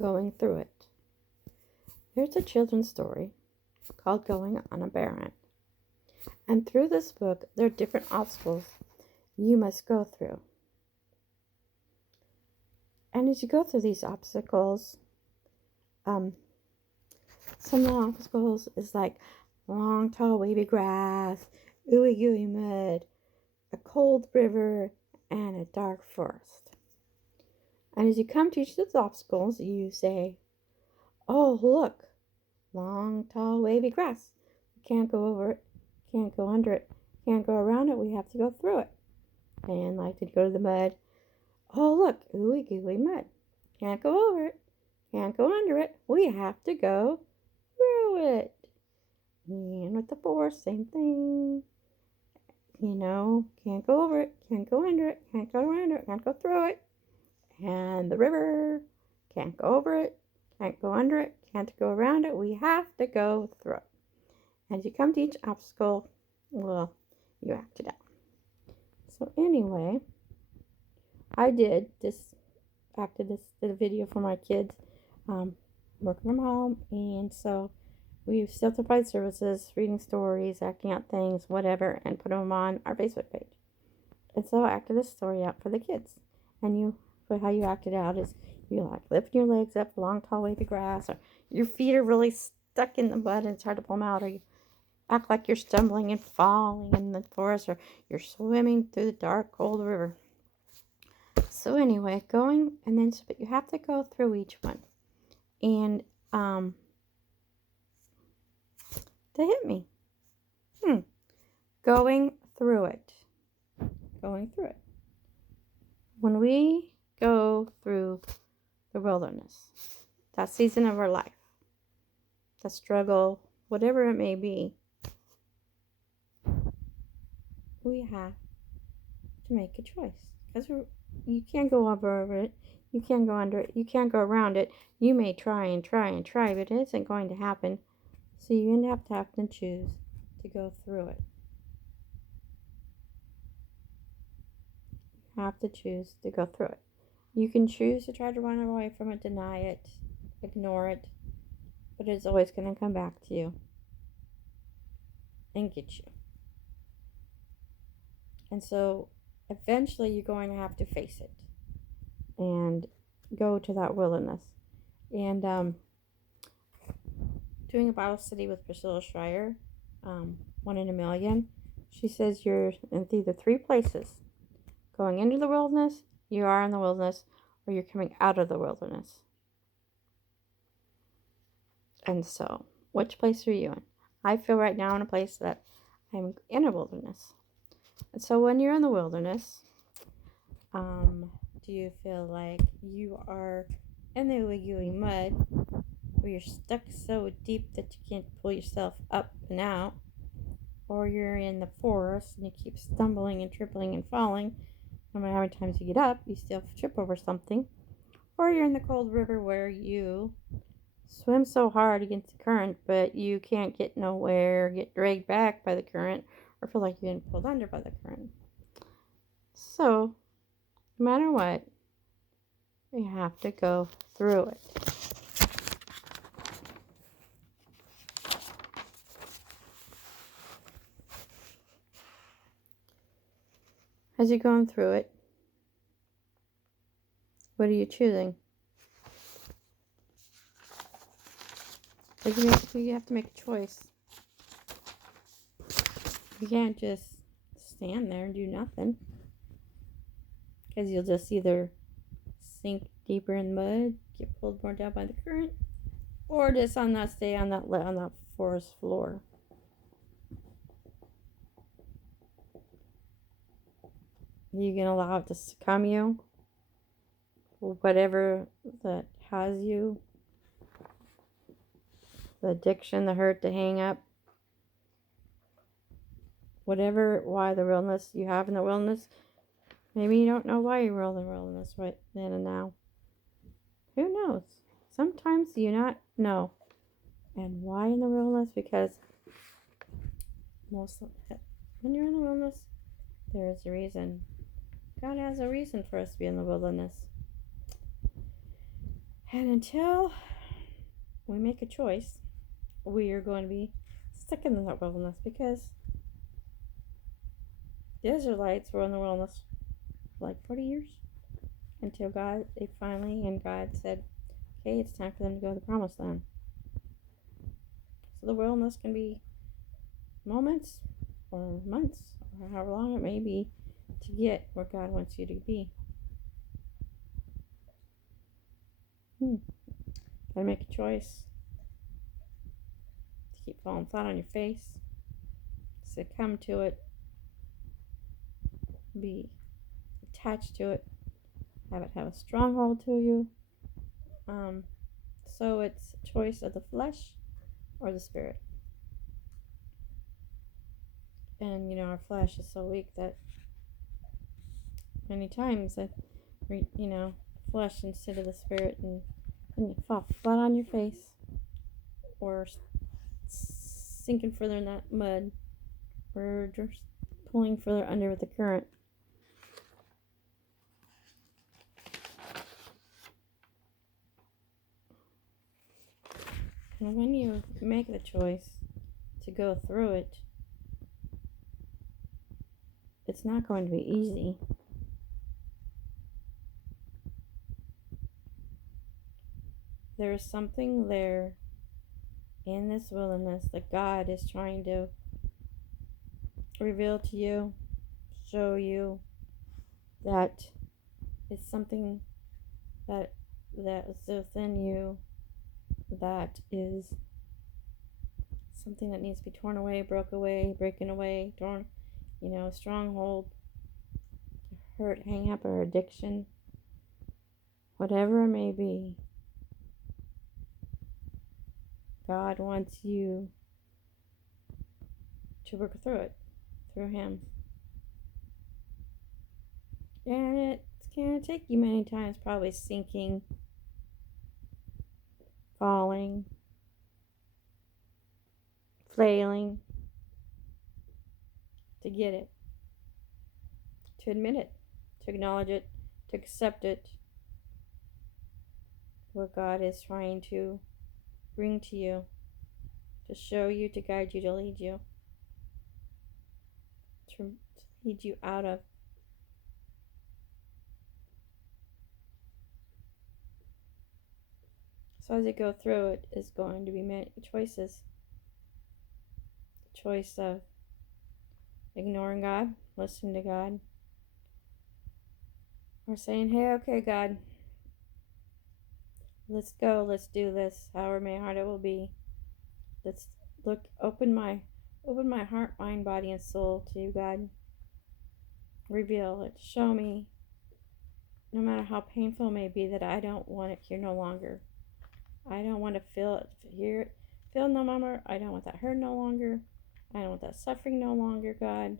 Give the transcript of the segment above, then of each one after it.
Going through it. There's a children's story called Going on a Bear Hunt. And through this book, there are different obstacles you must go through. And as you go through these obstacles, some of the obstacles is like long, tall, wavy grass, ooey gooey mud, a cold river, and a dark forest. And as you come to each of those obstacles, you say, "Oh, look, long, tall, wavy grass. We can't go over it, can't go under it, can't go around it, we have to go through it." And like to go to the mud. "Oh, look, ooey gooey mud. Can't go over it, can't go under it, we have to go through it." And with the forest, same thing. Can't go over it, can't go under it, can't go around it, can't go through it. And the river, can't go over it, can't go under it, can't go around it, we have to go through it. As you come to each obstacle, well, you act it out. So anyway, I did a video for my kids, working from home, and so we still provide services, reading stories, acting out things, whatever, and put them on our Facebook page. And so I acted this story out for the kids. And how you act it out is you like lifting your legs up along tall wavy grass, or your feet are really stuck in the mud and it's hard to pull them out, or you act like you're stumbling and falling in the forest, or you're swimming through the dark cold river. So anyway, but you have to go through each one. And they hit me. Going through it. When we go through the wilderness, that season of our life, the struggle, whatever it may be, we have to make a choice. Because you can't go over it, you can't go under it, you can't go around it. You may try and try and try, but it isn't going to happen. So you end up having to choose to go through it. You have to choose to go through it. You can choose to try to run away from it, deny it, ignore it, but it's always going to come back to you and get you. And so eventually you're going to have to face it and go to that wilderness. And doing a Bible study with Priscilla Schreier, One in a Million, she says you're in either three places. Going into the wilderness, you are in the wilderness, or you're coming out of the wilderness. And so, which place are you in? I feel right now in a place that I'm in a wilderness. And so when you're in the wilderness, do you feel like you are in the ooey gooey mud, where you're stuck so deep that you can't pull yourself up and out? Or you're in the forest and you keep stumbling and tripping and falling. No matter how many times you get up, you still trip over something. Or you're in the cold river where you swim so hard against the current, but you can't get nowhere, get dragged back by the current, or feel like you're getting pulled under by the current. So, no matter what, you have to go through it. As you're going through it, what are you choosing? You have to make a choice. You can't just stand there and do nothing, because you'll just either sink deeper in the mud, get pulled more down by the current, or just stay on that forest floor. You can allow it to succumb you, whatever that has you, the addiction, the hurt, the hang up, why the wilderness you have in the wilderness. Maybe you don't know why you're in the wilderness right then and now. Who knows? Sometimes you not know. And why in the wilderness? Because when you're in the wilderness, there is a reason. God has a reason for us to be in the wilderness. And until we make a choice, we are going to be stuck in the wilderness, because the Israelites were in the wilderness for like 40 years until God said, okay, it's time for them to go to the promised land. So the wilderness can be moments or months or however long it may be to get where God wants you to be. Gotta make a choice to keep falling flat on your face, succumb to it, be attached to it, have it have a stronghold to you. So it's a choice of the flesh or the spirit. And our flesh is so weak that many times flesh instead of the spirit, and you fall flat on your face or sinking further in that mud or just pulling further under with the current. And when you make the choice to go through it, it's not going to be easy. There is something there in this wilderness that God is trying to reveal to you, show you that it's something that is within you, that is something that needs to be torn away, breaking away, torn, stronghold, hurt, hang up, or addiction, whatever it may be. God wants you to work through it, through Him. And it's going to take you many times, probably sinking, falling, flailing, to get it, to admit it, to acknowledge it, to accept it, what God is trying to bring to you, to show you, to guide you, to lead you, to lead you out of. So as you go through it, is going to be many choices. The choice of ignoring God, listening to God, or saying, hey, okay, God, let's go, let's do this, however hard it will be. Let's open my heart, mind, body, and soul to you, God. Reveal it, show me, no matter how painful it may be, that I don't want it here no longer. I don't want to feel no more. I don't want that hurt no longer. I don't want that suffering no longer, God.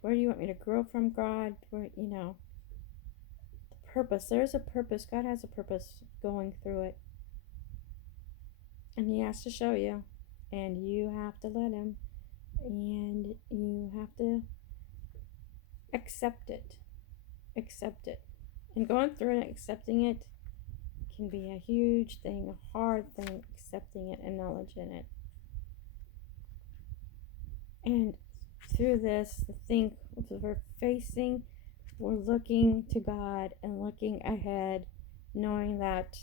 Where do you want me to grow from, God? The purpose. There's a purpose. God has a purpose going through it. And He has to show you. And you have to let Him. And you have to accept it. Accept it. And going through it, accepting it, can be a huge thing, a hard thing, accepting it, acknowledging it. And through this, the thing we're looking to God and looking ahead, knowing that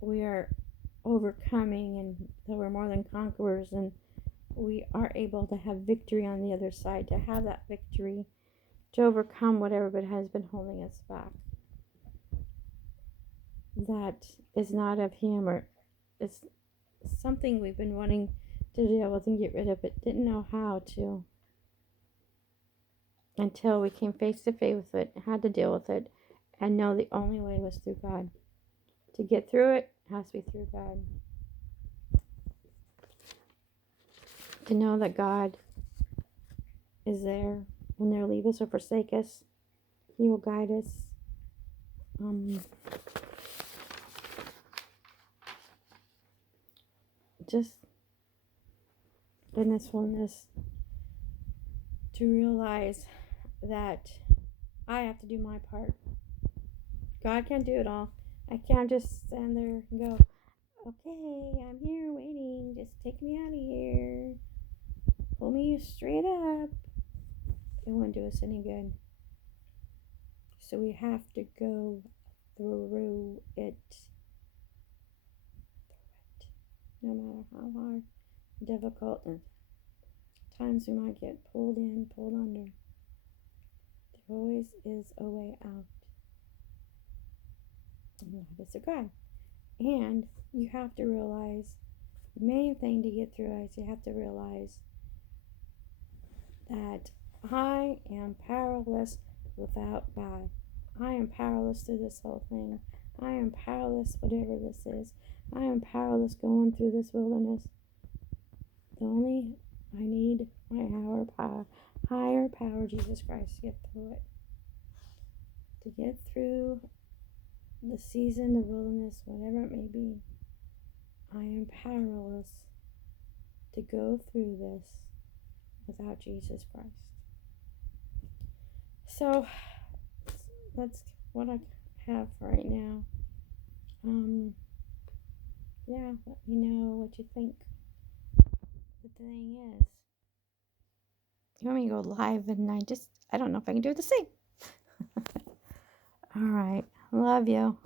we are overcoming and that we're more than conquerors, and we are able to have victory on the other side, to have that victory, to overcome whatever has been holding us back. That is not of Him, or it's something we've been wanting to deal with and get rid of, but didn't know how to, until we came face to face with it, had to deal with it, and know the only way was through God. To get through it has to be through God. To know that God is there. Will never leave us or forsake us. He will guide us. Just in this wellness, to realize that I have to do my part. God can do it all. I can't just stand there and go, okay, I'm here waiting. Just take me out of here. Pull me straight up. It won't do us any good. So we have to go through it. No matter how hard, difficult, and times we might get pulled in, pulled under. There always is a way out. And that is a God. And you have to realize, the main thing to get through is you have to realize that I am powerless without God. I am powerless through this whole thing. I am powerless, whatever this is. I am powerless going through this wilderness. The only I need my higher power, Jesus Christ, to get through it. To get through the season, the wilderness, whatever it may be. I am powerless to go through this without Jesus Christ. So that's what I have for right now. Yeah, let me know what you think. The thing is, you want me to go live and I don't know if I can do the same. All right. Love you.